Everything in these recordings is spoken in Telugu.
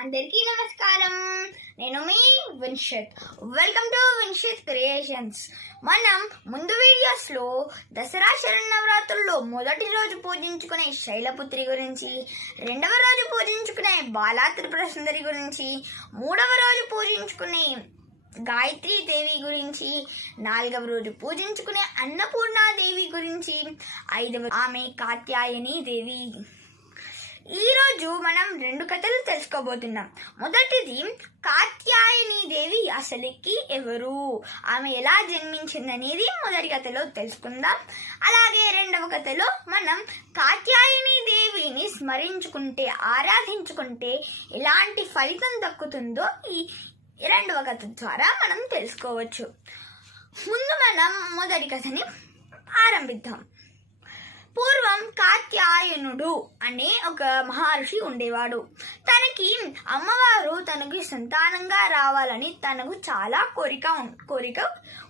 అందరికీ నమస్కారం. నేను మీ Vinshith. Welcome to Vinshith creations. మనం ముందు వీడియోస్ లో దసరా శరన్నవరాత్రుల్లో మొదటి రోజు పూజించుకునే శైలపుత్రి గురించి, రెండవ రోజు పూజించుకునే బాలా త్రిపుర సుందరి గురించి, మూడవ రోజు పూజించుకునే గాయత్రీ దేవి గురించి, నాలుగవ రోజు పూజించుకునే అన్నపూర్ణాదేవి గురించి, ఐదవ ఆమె కాత్యాయని దేవి. ఈ రోజు మనం రెండు కథలు తెలుసుకోబోతున్నాం. మొదటిది కాత్యాయని దేవి అసలుకి ఎవరు, ఆమె ఎలా జన్మించిందనేది మొదటి కథలో తెలుసుకుందాం. అలాగే రెండవ కథలో మనం కాత్యాయని దేవిని స్మరించుకుంటే, ఆరాధించుకుంటే ఎలాంటి ఫలితం దక్కుతుందో ఈ రెండవ కథ ద్వారా మనం తెలుసుకోవచ్చు. ముందు మనం మొదటి కథని ఆరంభిద్దాం. పూర్వం కాత్యాయనుడు అనే ఒక మహర్షి ఉండేవాడు. తనకి అమ్మవారు తనకి సంతానంగా రావాలని తనకు చాలా కోరిక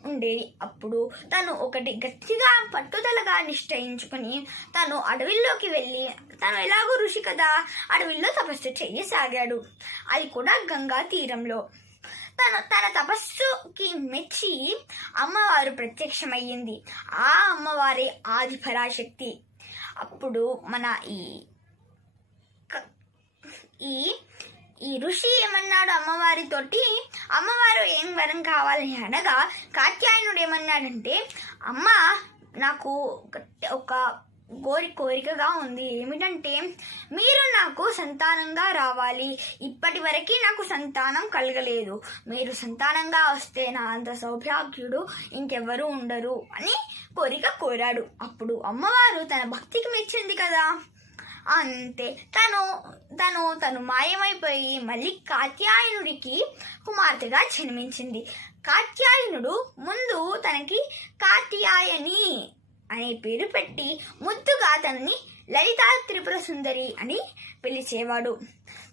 ఉండేది. అప్పుడు తను ఒకటి గట్టిగా పట్టుదలగా నిశ్చయించుకుని తను అడవిలోకి వెళ్ళి, తను ఎలాగో ఋషి కదా, అడవిలో తపస్సు చేయసాగాడు. అది కూడా గంగా తీరంలో. తన తపస్సుకి మెచ్చి అమ్మవారు ప్రత్యక్షమయ్యింది. ఆ అమ్మవారి ఆది పరాశక్తి. అప్పుడు మన ఈ ఋషి ఏమన్నాడు అమ్మవారితోటి, అమ్మవారు ఏం వరం కావాలని అనగా కాత్యాయనుడు ఏమన్నాడంటే, అమ్మ నాకు ఒక కోరికగా ఉంది. ఏమిటంటే, మీరు నాకు సంతానంగా రావాలి. ఇప్పటి వరకు నాకు సంతానం కలగలేదు. మీరు సంతానంగా వస్తే నా అంత సౌభాగ్యుడు ఇంకెవరూ ఉండరు అని కోరాడు. అప్పుడు అమ్మవారు తన భక్తికి మెచ్చింది కదా, అంతే తను మాయమైపోయి మళ్ళీ కాత్యాయనుడికి కుమార్తెగా జన్మించింది. కాత్యాయనుడు ముందు తనకి కాత్యాయని అనే పేరు పెట్టి ముద్దుగా తనని లలితా త్రిపుర సుందరి అని పిలిచేవాడు.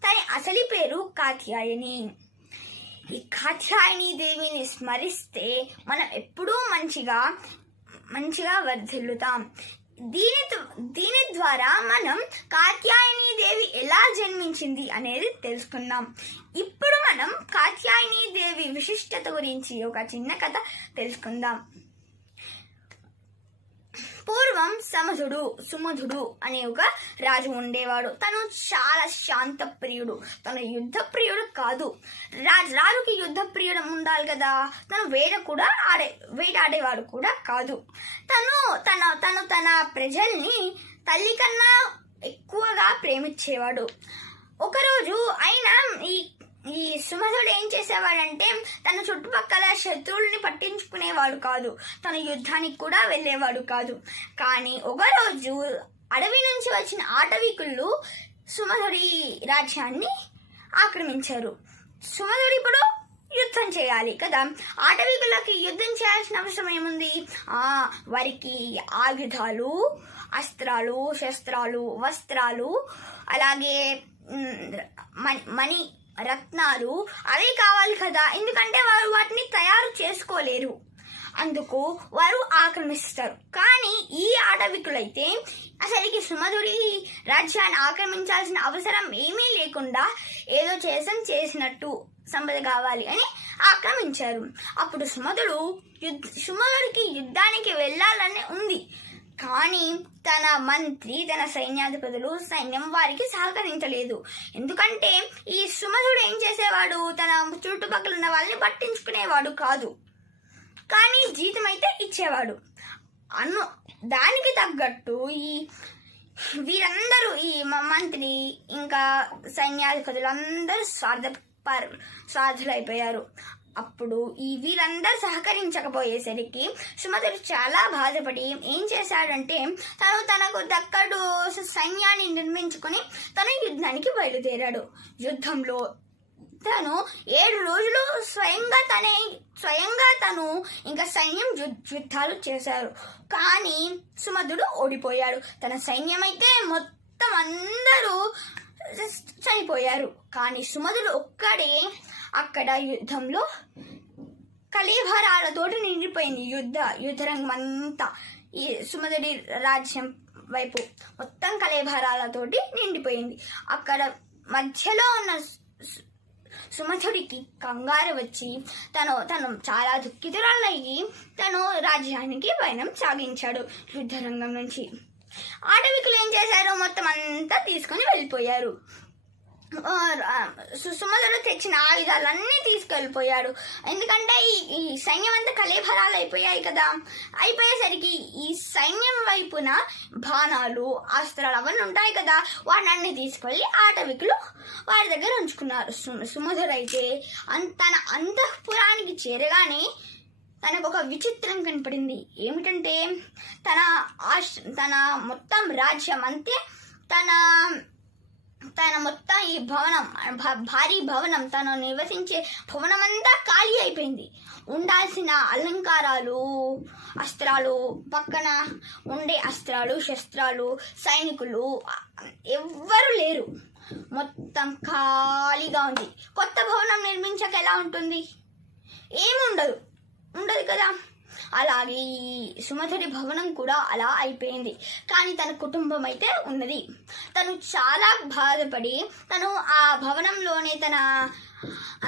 తన అసలు పేరు కాత్యాయని. ఈ కాత్యాయని దేవిని స్మరిస్తే మనం ఎప్పుడూ మంచిగా వర్ధిల్లుతాం. దీని ద్వారా మనం కాత్యాయని దేవి ఎలా జన్మించింది అనేది తెలుసుకున్నాం. ఇప్పుడు మనం కాత్యాయని దేవి విశిష్టత గురించి ఒక చిన్న కథ తెలుసుకుందాం. పూర్వం సుమధుడు అనే ఒక రాజు ఉండేవాడు. తను చాలా శాంత ప్రియుడు. తను యుద్ధ ప్రియుడు కాదు. రాజుకి యుద్ధ ప్రియుడు ఉండాలి కదా. తను వేటాడేవాడు కూడా కాదు. తన ప్రజల్ని తల్లి కన్నా ఎక్కువగా ప్రేమించేవాడు. ఒకరోజు ఆయన ఈ సుమధుడు ఏం చేసేవాడంటే, తన చుట్టుపక్కల శత్రువుల్ని పట్టించుకునేవాడు కాదు. తన యుద్ధానికి కూడా వెళ్ళేవాడు కాదు. కానీ ఒకరోజు అడవి నుంచి వచ్చిన ఆటవికులు సుమధుడి రాజ్యాన్ని ఆక్రమించారు. సుమధుడు ఇప్పుడు యుద్ధం చేయాలి కదా. ఆటవికులకి యుద్ధం చేయాల్సిన అవసరం ఏముంది? వారికి ఆయుధాలు, అస్త్రాలు, శస్త్రాలు, వస్త్రాలు, అలాగే మణి రత్నాలు అవి కావాలి కదా. ఎందుకంటే వారు వాటిని తయారు చేసుకోలేరు. అందుకు వారు ఆక్రమిస్తారు. కానీ ఈ ఆటవికులైతే అసలుకి సుమధుడి రాజ్యాన్ని ఆక్రమించాల్సిన అవసరం ఏమీ లేకుండా ఏదో చేసినట్టు సంపద కావాలి అని ఆక్రమించారు. అప్పుడు సుమధుడికి యుద్ధానికి వెళ్ళాలని ఉంది. కానీ తన మంత్రి, తన సైన్యాధిపతులు, సైన్యం వారికి సహకరించలేదు. ఎందుకంటే ఈ సుమధుడు ఏం చేసేవాడు, తన చుట్టుపక్కల ఉన్న వాళ్ళని పట్టించుకునేవాడు కాదు. కానీ జీతం అయితే ఇచ్చేవాడు. దానికి తగ్గట్టు వీరందరూ, ఈ మంత్రి ఇంకా సైన్యాధిపతులు అందరూ స్వార్థులైపోయారు. అప్పుడు వీరందరూ సహకరించకపోయేసరికి సుమధుడు చాలా బాధపడి ఏం చేశాడంటే, తనకు దక్కడు సైన్యాన్ని నిర్మించుకుని తన యుద్ధానికి బయలుదేరాడు. యుద్ధంలో తను 7 రోజులు స్వయంగా తను ఇంకా సైన్యం యుద్ధాలు చేశారు. కానీ సుమధుడు ఓడిపోయాడు. తన సైన్యం అయితే మొత్తం అందరూ చనిపోయారు. కానీ సుమధుడు ఒక్కడే అక్కడ యుద్ధంలో కళేబరాలతోటి నిండిపోయింది. యుద్ధరంగం అంతా ఈ సుమధుడి రాజ్యం వైపు మొత్తం కళేబరాలతోటి నిండిపోయింది. అక్కడ మధ్యలో ఉన్న సుమధుడికి కంగారు వచ్చి తను చాలా దుఃఖితురాలయ్యి తను రాజ్యానికి పయనం సాగించాడు. యుద్ధరంగం నుంచి ఆటవికులు ఏం చేశారు, మొత్తం అంతా తీసుకొని వెళ్ళిపోయారు. సుమధుడు తెచ్చిన ఆయుధాలన్నీ తీసుకెళ్ళిపోయాడు. ఎందుకంటే ఈ సైన్యం అంతా కలేభరాలు అయిపోయాయి కదా. అయిపోయేసరికి ఈ సైన్యం వైపున బాణాలు, అస్త్రాలు అవన్నీ ఉంటాయి కదా, వాటిని తీసుకెళ్ళి ఆటవికులు వారి దగ్గర ఉంచుకున్నారు. సుమధుడైతే తన అంతఃపురానికి చేరగానే తనకు ఒక విచిత్రం కనపడింది. ఏమిటంటే తన మొత్తం రాజ్యం అంతే తన మొత్తం ఈ భవనం, భారీ భవనం, తను నివసించే భవనం అంతా ఖాళీ అయిపోయింది. ఉండాల్సిన అలంకారాలు, అస్త్రాలు, పక్కన ఉండే అస్త్రాలు, శస్త్రాలు, సైనికులు ఎవ్వరూ లేరు. మొత్తం ఖాళీగా ఉంది. కొత్త భవనం నిర్మించక ఎలా ఉంటుంది? ఏముండదు కదా. అలాగే ఈ సుమధుడి భవనం కూడా అలా అయిపోయింది. కానీ తన కుటుంబం అయితే ఉన్నది. తను చాలా బాధపడి తను ఆ భవనంలోనే, తన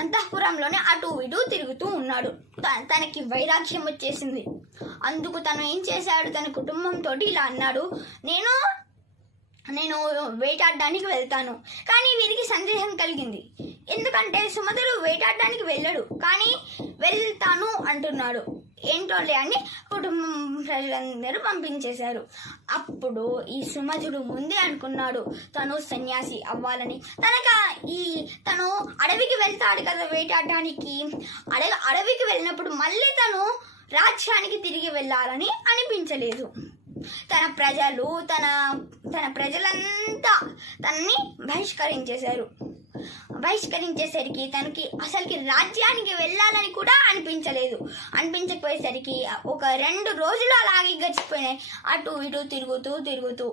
అంతఃపురంలోనే అటు ఇటు తిరుగుతూ ఉన్నాడు. తనకి వైరాగ్యం వచ్చేసింది. అందుకు తను ఏం చేశాడు, తన కుటుంబంతో ఇలా అన్నాడు, నేను వేటాడడానికి వెళ్తాను. కానీ వీరికి సందేహం కలిగింది. ఎందుకంటే సుమధుడు వేటాడడానికి వెళ్ళాడు, కానీ వెళ్తాను అంటున్నాడు. ఏంటోలే అని కుటుంబం ప్రజలందరూ పంపించేశారు. అప్పుడు ఈ సుమధుడు ముందే అనుకున్నాడు తను సన్యాసి అవ్వాలని. తను అడవికి వెళ్తాడు కదా వేటాడడానికి. అడవికి వెళ్ళినప్పుడు మళ్ళీ తను రాజ్యానికి తిరిగి వెళ్ళాలని అనిపించలేదు. తన ప్రజలంతా తనని బహిష్కరించేసరికి తనకి అసలుకి రాజ్యానికి వెళ్ళాలని కూడా అనిపించకపోయేసరికి ఒక 2 రోజులు అలాగే గడిచిపోయినాయి, అటు ఇటు తిరుగుతూ.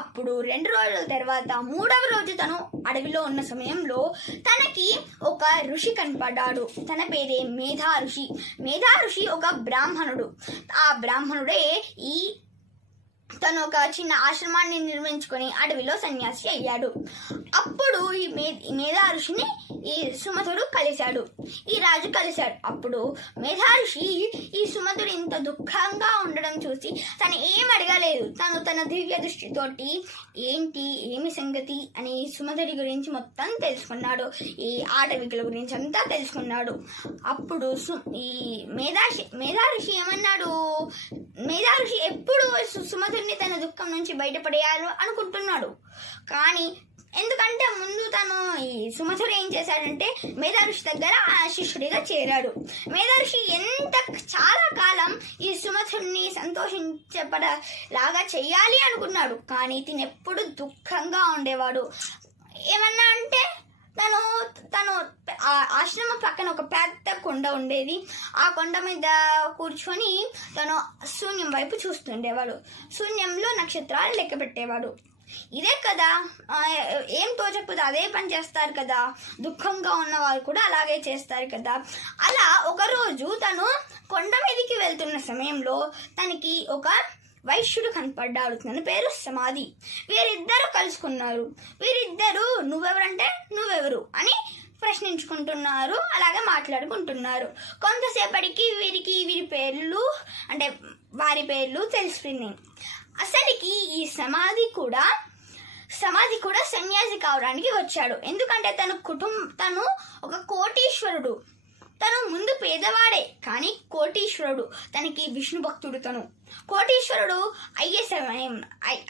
అప్పుడు 2 రోజుల తర్వాత 3వ రోజు తను అడవిలో ఉన్న సమయంలో తనకి ఒక ఋషి కనపడ్డాడు. తన పేరే మేధా ఋషి ఒక బ్రాహ్మణుడు. ఆ బ్రాహ్మణుడే తను ఒక చిన్న ఆశ్రమాన్ని నిర్మించుకొని అడవిలో సన్యాసి అయ్యాడు. అప్పుడు ఈ మేధా ఋషిని ఈ సుమధుడు కలిశాడు. ఈ రాజు కలిశాడు. అప్పుడు మేధా ఋషి ఈ సుమధుడు ఇంత దుఃఖంగా ఉండడం చూసి తను ఏం అడగలేదు. తన దివ్య దృష్టితోటి ఏమి సంగతి అని సుమధుడి గురించి మొత్తం తెలుసుకున్నాడు. ఈ ఆటవికుల గురించి అంతా తెలుసుకున్నాడు. అప్పుడు ఈ మేధా ఋషి ఏమన్నాడు, మేధా ఋషి ఎప్పుడు సుమధుడిని తన దుఃఖం నుంచి బయటపడేయాలి అనుకుంటున్నాడు. కానీ ఎందుకంటే ముందు తను ఈ సుమధుడు ఏం చేశాడంటే మేధా ఋషి దగ్గర శిష్యుడిగా చేరాడు. మేధా ఋషి చాలా కాలం ఈ సుమధుడిని సంతోషించపడలాగా చెయ్యాలి అనుకున్నాడు. కానీ తిను ఎప్పుడు దుఃఖంగా ఉండేవాడు. ఏమన్నా అంటే తను ఆశ్రమ పక్కన ఒక పెద్ద కొండ ఉండేది. ఆ కొండ మీద కూర్చొని తను శూన్యం వైపు చూస్తుండేవాడు. శూన్యంలో నక్షత్రాలు లెక్క పెట్టేవాడు. ఇదే కదా, ఏం తోచకపోతే అదే పని చేస్తారు కదా. దుఃఖంగా ఉన్న వాళ్ళు కూడా అలాగే చేస్తారు కదా. అలా ఒకరోజు తను కొండ మీదకి వెళ్తున్న సమయంలో తనకి ఒక వైశ్యుడు కనపడ్డాడు. తన పేరు సమాధి. వీరిద్దరూ కలుసుకున్నారు. వీరిద్దరూ నువ్వెవరంటే నువ్వెవరు అని ప్రశ్నించుకుంటున్నారు. అలాగే మాట్లాడుకుంటున్నారు. కొంతసేపటికి వీరి పేర్లు అంటే వారి పేర్లు తెలిసిపోయినాయి. అసలుకి ఈ సమాధి కూడా సన్యాసి కావడానికి వచ్చాడు. ఎందుకంటే తను ఒక కోటీశ్వరుడు. తను ముందు పేదవాడే కానీ కోటీశ్వరుడు. తనకి విష్ణు భక్తుడు. తను కోటీశ్వరుడు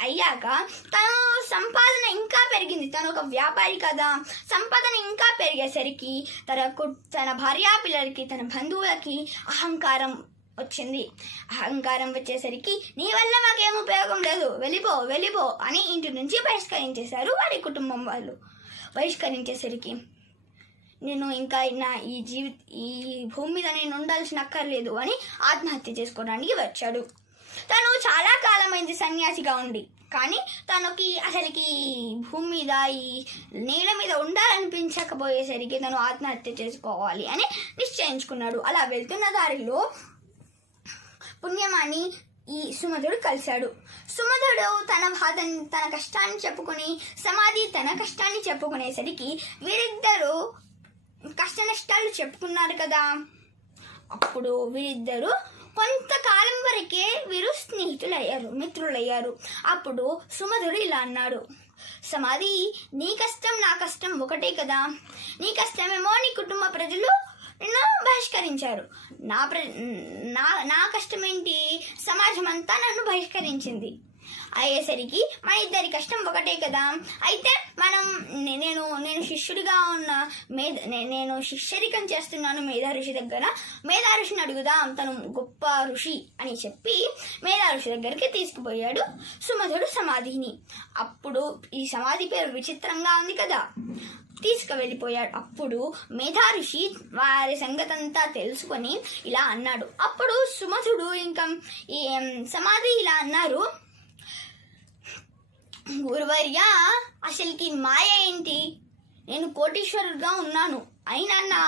అయ్యాక తను సంపాదన ఇంకా పెరిగింది. తను ఒక వ్యాపారి కదా. సంపాదన ఇంకా పెరిగేసరికి తన భార్యా పిల్లలకి, తన బంధువులకి అహంకారం వచ్చింది. అహంకారం వచ్చేసరికి నీ వల్ల మాకేం ఉపయోగం లేదు, వెళ్ళిపో అని ఇంటి నుంచి బహిష్కరించేశారు వారి కుటుంబం వాళ్ళు. బహిష్కరించేసరికి నేను ఇంకా ఈ భూమి మీద నేను ఉండాల్సిన అక్కర్లేదు అని ఆత్మహత్య చేసుకోవడానికి వచ్చాడు. తను చాలా కాలమైంది సన్యాసిగా ఉండి, కానీ తనకి అసలుకి భూమి మీద ఈ నేల మీద ఉండాలనిపించకపోయేసరికి తను ఆత్మహత్య చేసుకోవాలి అని నిశ్చయించుకున్నాడు. అలా వెళ్తున్న దారిలో పుణ్యమాని ఈ సుమధుడు కలిశాడు. సుమధుడు తన కష్టాన్ని చెప్పుకుని, సమాధి తన కష్టాన్ని చెప్పుకునేసరికి వీరిద్దరూ కష్ట నష్టాలు చెప్పుకున్నారు కదా. అప్పుడు వీరిద్దరూ కొంతకాలం వరకే వీరు స్నేహితులయ్యారు, మిత్రులయ్యారు. అప్పుడు సుమధుడు ఇలా అన్నాడు, సమాధి, నీ కష్టం నా కష్టం ఒకటే కదా. నీ కష్టమేమో నీ కుటుంబ ప్రజలు నిన్ను బహిష్కరించారు, నా కష్టం ఏంటి, సమాజం అంతా నన్ను బహిష్కరించింది. అయ్యేసరికి మన ఇద్దరి కష్టం ఒకటే కదా. అయితే మనం నేను శిష్యుడిగా ఉన్న నేను శిష్యరికం చేస్తున్నాను మేధా ఋషి దగ్గర, మేధా ఋషిని అడుగుదాం, తను గొప్ప ఋషి అని చెప్పి మేధా ఋషి దగ్గరికి తీసుకుపోయాడు సుమధుడు సమాధిని. అప్పుడు ఈ సమాధి పేరు విచిత్రంగా ఉంది కదా, తీసుకువెళ్ళిపోయాడు. అప్పుడు మేధా ఋషి వారి సంగతంతా తెలుసుకొని ఇలా అన్నాడు. అప్పుడు సుమధుడు ఇంకా ఈ సమాధి ఇలా అన్నారు, గురువర్య, అసలుకి మాయ ఏంటి? నేను కోటీశ్వరుడుగా ఉన్నాను, అయినా నా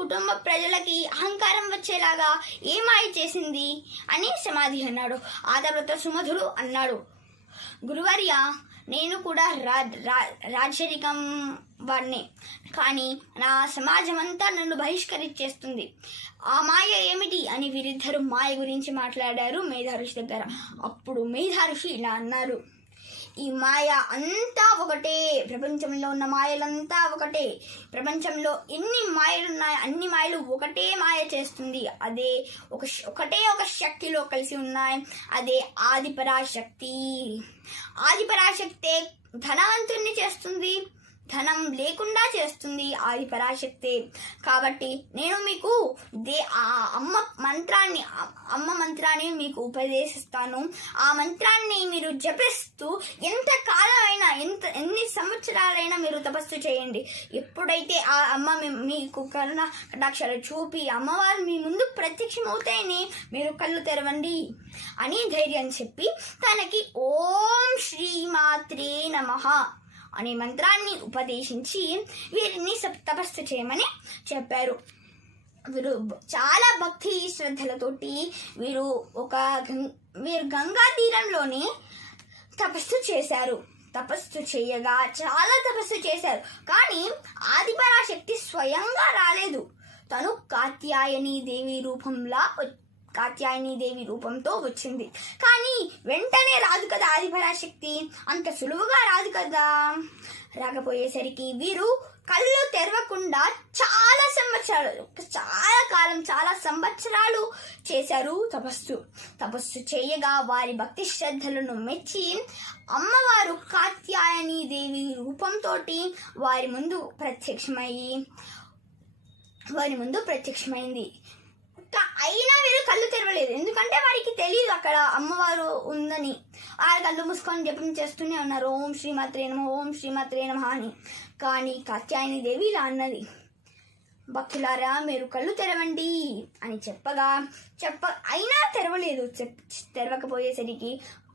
కుటుంబ ప్రజలకి అహంకారం వచ్చేలాగా ఏ మాయ చేసింది అని సమాధి అన్నాడు. ఆ తర్వాత సుమధుడు అన్నాడు, గురువర్య, నేను కూడా రాజరికం వాడిని, కానీ నా సమాజం అంతా నన్ను బహిష్కరించేస్తుంది. ఆ మాయ ఏమిటి అని వీరిద్దరు మాయ గురించి మాట్లాడారు మేధా ఋషి దగ్గర. అప్పుడు మేధా ఋషి ఇలా అన్నారు, ఈ మాయ అంతా ఒకటే, ప్రపంచంలో ఉన్న మాయలంతా ఒకటే. ప్రపంచంలో ఎన్ని మాయలున్నాయో అన్ని మాయలు ఒకటే మాయ చేస్తుంది. అదే ఒకటే ఒక శక్తిలో కలిసి ఉన్నాయి, అదే ఆదిపరాశక్తి. ఆదిపరాశక్తే ధనవంతుణ్ణి చేస్తుంది, ధనం లేకుండా చేస్తుంది ఆదిపరాశక్తే. కాబట్టి నేను మీకు అమ్మ మంత్రాన్ని మీకు ఉపదేశిస్తాను. ఆ మంత్రాన్ని మీరు జపిస్తూ ఎంత కాలమైనా ఎన్ని సంవత్సరాలైనా మీరు తపస్సు చేయండి. ఎప్పుడైతే ఆ అమ్మ మీకు కరుణ కటాక్షాలు చూపి అమ్మవారు మీ ముందు ప్రత్యక్షమవుతాయని మీరు కళ్ళు తెరవండి అని ధైర్యం చెప్పి తనకి ఓం శ్రీమాత్రే నమః అనే మంత్రాన్ని ఉపదేశించి వీరిని తపస్సు చేయమని చెప్పారు. వీరు చాలా భక్తి శ్రద్ధలతోటి వీరు గంగా తీరంలోని తపస్సు చేశారు. తపస్సు చేయగా చాలా తపస్సు చేశారు, కానీ ఆదిపరాశక్తి స్వయంగా రాలేదు. తను కాత్యాయని దేవి రూపంతో వచ్చింది. కానీ వెంటనే రాదు కదా ఆదిపరాశక్తి, అంత సులువుగా రాదు కదా. రాకపోయేసరికి వీరు కళ్ళు తెరవకుండా చాలా సంవత్సరాలు చేశారు తపస్సు చేయగా వారి భక్తి శ్రద్ధలను మెచ్చి అమ్మవారు కాత్యాయని దేవి రూపంతో వారి ముందు ప్రత్యక్షమైంది. అయినా వీరు కళ్ళు తెరవలేదు, ఎందుకంటే వారికి తెలియదు అక్కడ అమ్మవారు ఉందని. ఆ కళ్ళు మూసుకొని జపం చేస్తూనే ఉన్నారు, ఓం శ్రీమాత్రే నమః, ఓం శ్రీమాత్రే నమః అని. కానీ కాత్యాయని దేవి ఇలా అన్నది, భక్తులారా మీరు కళ్ళు తెరవండి అని అయినా తెరవలేదు. తెరవకపోయేసరికి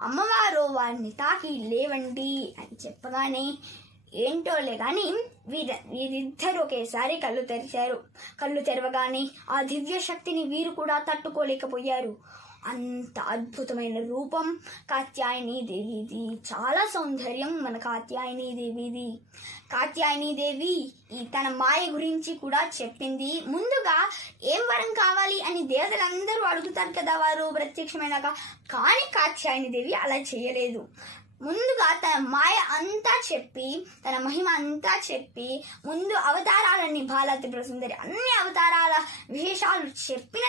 అమ్మవారు వారిని తాకి లేవండి అని చెప్పగానే ఏంటోలే కానీ వీరిద్దరు ఒకేసారి కళ్ళు తెరిచారు. కళ్ళు తెరవగానే ఆ దివ్య శక్తిని వీరు కూడా తట్టుకోలేకపోయారు. అంత అద్భుతమైన రూపం కాత్యాయని దేవిది, చాలా సౌందర్యం మన కాత్యాయని దేవిది. కాత్యాయని దేవి తన మాయ గురించి కూడా చెప్పింది. ముందుగా ఏం వరం కావాలి అని దేవతలందరూ అడుగుతారు కదా వారు ప్రత్యక్షమైనాక, కానీ కాత్యాయని దేవి అలా చేయలేదు. ముందుగా తన మాయ అంతా చెప్పి, తన మహిమ అంతా చెప్పి, ముందు అవతారాలన్నీ బాలా త్రిపుర సుందరి అన్ని అవతారాల విశేషాలు చెప్పిన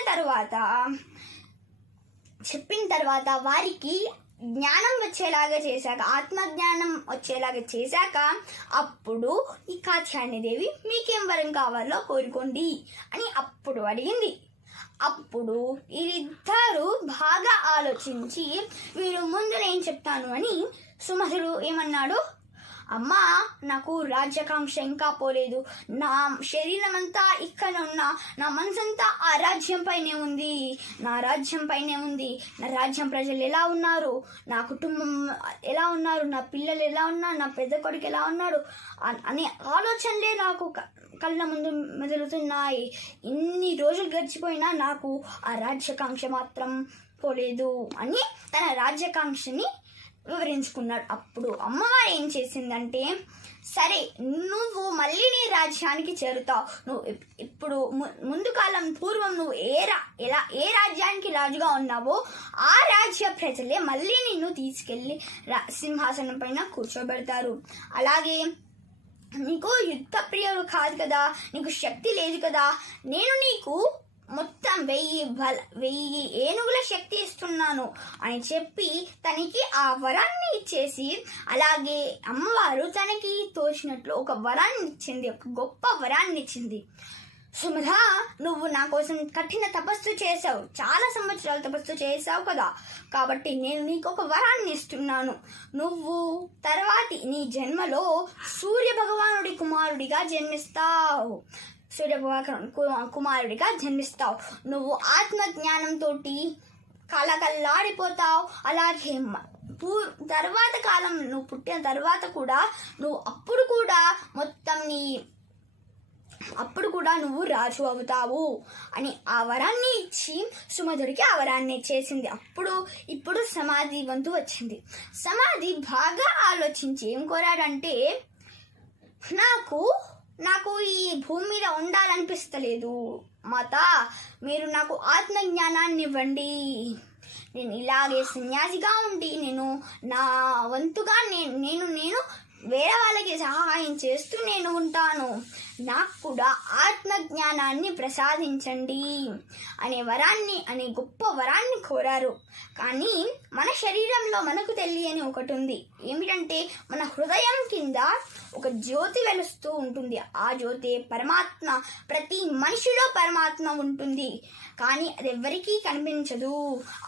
తర్వాత వారికి జ్ఞానం వచ్చేలాగా చేశాక, ఆత్మజ్ఞానం వచ్చేలాగా చేశాక, అప్పుడు ఈ కాత్యాయని దేవి మీకేం వరం కావాలో కోరుకోండి అని అప్పుడు అడిగింది. అప్పుడు వీరిద్దరూ బాగా ఆలోచించి వీరు ముందు నేను చెప్తాను అని సుమధుడు ఏమన్నాడు, అమ్మా నాకు రాజ్యాకాంక్ష ఇంకా పోలేదు, నా శరీరం అంతా ఇక్కడ ఉన్న నా మనసంతా ఆ రాజ్యం పైనే ఉంది, నా రాజ్యం ప్రజలు ఎలా ఉన్నారు, నా కుటుంబం ఎలా ఉన్నారు, నా పిల్లలు ఎలా ఉన్నారు, నా పెద్ద కొడుకు ఎలా ఉన్నాడు అనే ఆలోచనలే నాకు కళ్ళ ముందు మెదులుతున్నాయి. ఇన్ని రోజులు గడిచిపోయినా నాకు ఆ రాజ్యాకాంక్ష మాత్రం పోలేదు అని తన రాజ్యాకాంక్షని వివరించుకున్నాడు. అప్పుడు అమ్మవారు ఏం చేసిందంటే సరే, నువ్వు మళ్ళీ నీ రాజ్యానికి చేరుతావు. నువ్వు ఇప్పుడు ముందు కాలం పూర్వం నువ్వు ఏ రాజ్యానికి రాజుగా ఉన్నావో ఆ రాజ్య ప్రజలే మళ్ళీ నిన్ను తీసుకెళ్లి సింహాసనం పైన కూర్చోబెడతారు. అలాగే నీకు యుద్ధ ప్రియుడు కాదు కదా, నీకు శక్తి లేదు కదా, నేను నీకు మొత్తం 1000 ఏనుగుల శక్తి ఇస్తున్నాను అని చెప్పి తనకి ఆ వరాన్ని ఇచ్చేసి, అలాగే అమ్మవారు తనకి తోచినట్లు ఒక వరాన్ని ఇచ్చింది, ఒక గొప్ప వరాన్ని ఇచ్చింది. సుమధ, నువ్వు నా కోసం కఠిన తపస్సు చేసావు, చాలా సంవత్సరాలు తపస్సు చేసావు కదా, కాబట్టి నేను నీకు ఒక వరాన్ని ఇస్తున్నాను. నువ్వు తర్వాతి నీ జన్మలో సూర్య భగవానుడి కుమారుడిగా జన్మిస్తావు. కుమారుడిగా జన్మిస్తావు. నువ్వు ఆత్మజ్ఞానంతో కళకళలాడిపోతావు. అలాగే తర్వాత కాలం నువ్వు పుట్టిన తర్వాత కూడా అప్పుడు కూడా నువ్వు రాజు అవుతావు అని ఆ వరాన్ని ఇచ్చి సుమధుడికి ఆ వరాన్ని ఇచ్చేసింది. ఇప్పుడు సమాధి వంతు వచ్చింది. సమాధి బాగా ఆలోచించి ఏం కోరాడంటే, నాకు ఈ భూమి మీద ఉండాలనిపిస్తలేదు మాత, మీరు నాకు ఆత్మజ్ఞానాన్ని ఇవ్వండి. నేను ఇలాగే సన్యాసిగా ఉండి నేను నా వంతుగా నేను వేరే వాళ్ళకి సహాయం చేస్తూ నేను ఉంటాను. నాకు కూడా ఆత్మజ్ఞానాన్ని ప్రసాదించండి అనే గొప్ప వరాన్ని కోరారు. కానీ మన శరీరంలో మనకు తెలియని ఒకటి ఉంది. ఏమిటంటే మన హృదయం కింద ఒక జ్యోతి వెలుస్తూ ఉంటుంది. ఆ జ్యోతి పరమాత్మ. ప్రతి మనిషిలో పరమాత్మ ఉంటుంది, కానీ అది ఎవరికీ కనిపించదు.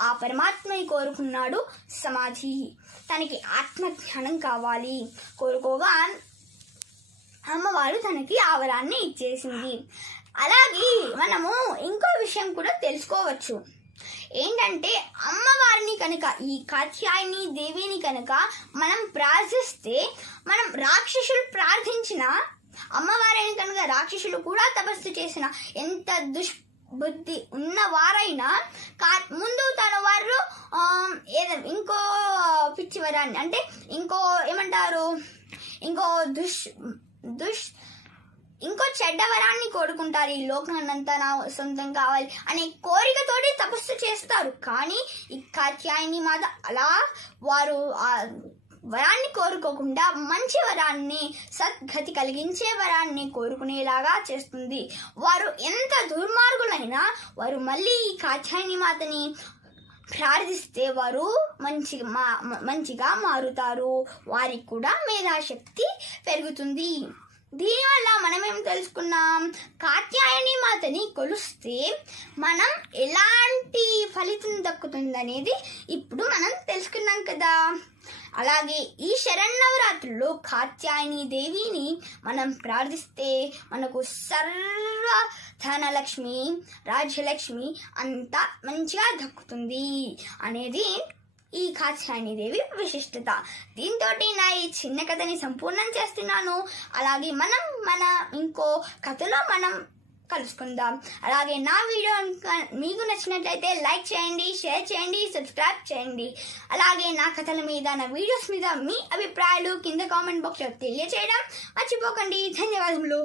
ఆ పరమాత్మని కోరుకున్నాడు సమాధి. తనకి ఆత్మజ్ఞానం కావాలి. కోరుకోగా అమ్మవారు తనకి ఆ వరాన్ని ఇచ్చేసింది. అలాగే మనము ఇంకో విషయం కూడా తెలుసుకోవచ్చు. ఏంటంటే అమ్మవారిని కనుక, ఈ కాత్యాయని దేవిని కనుక మనం ప్రార్థిస్తే, మనం రాక్షసులు ప్రార్థించిన అమ్మవారిని కనుక రాక్షసులు కూడా తపస్సు చేసిన, ఎంత దుష్బుద్ధి ఉన్నవారైనా ముందు తన వారు ఇంకో పిచ్చి వరాన్ని, అంటే ఇంకో చెడ్డ వరాన్ని కోరుకుంటారు. ఈ లోకాన్నంతా నా సొంతం కావాలి అనే కోరికతోటి తపస్సు చేస్తారు. కానీ ఈ కాత్యాయని మాత అలా వారు ఆ వరాన్ని కోరుకోకుండా మంచి వరాన్ని, సద్గతి కలిగించే వరాన్ని కోరుకునేలాగా చేస్తుంది. వారు ఎంత దుర్మార్గులైనా వారు మళ్ళీ ఈ కాత్యాయని మాతని ప్రార్థిస్తే వారు మంచిగా మారుతారు. వారికి కూడా మేధాశక్తి పెరుగుతుంది. దీనివల్ల మనం ఏం తెలుసుకున్నాం? కాత్యాయని మాతని కొలిస్తే మనం ఎలాంటి ఫలితం దక్కుతుందనేది ఇప్పుడు మనం తెలుసుకున్నాం కదా. అలాగే ఈ శరన్నవరాత్రుల్లో కాత్యాయని దేవిని మనం ప్రార్థిస్తే మనకు సర్వ ధనలక్ష్మి, రాజ్యలక్ష్మి అంతా మంచిగా దక్కుతుంది అనేది ఈ కాత్యాయని దేవి విశిష్టత. దీంతో నా ఈ చిన్న కథని సంపూర్ణం చేస్తున్నాను. అలాగే మన ఇంకో కథలో మనం కలుసుకుందాం. అలాగే నా వీడియో మీకు నచ్చినట్లయితే లైక్ చేయండి, షేర్ చేయండి, సబ్స్క్రైబ్ చేయండి. అలాగే నా కథల మీద, నా వీడియోస్ మీద మీ అభిప్రాయాలు కింద కామెంట్ బాక్స్లో తెలియచేయడం మర్చిపోకండి. ధన్యవాదములు.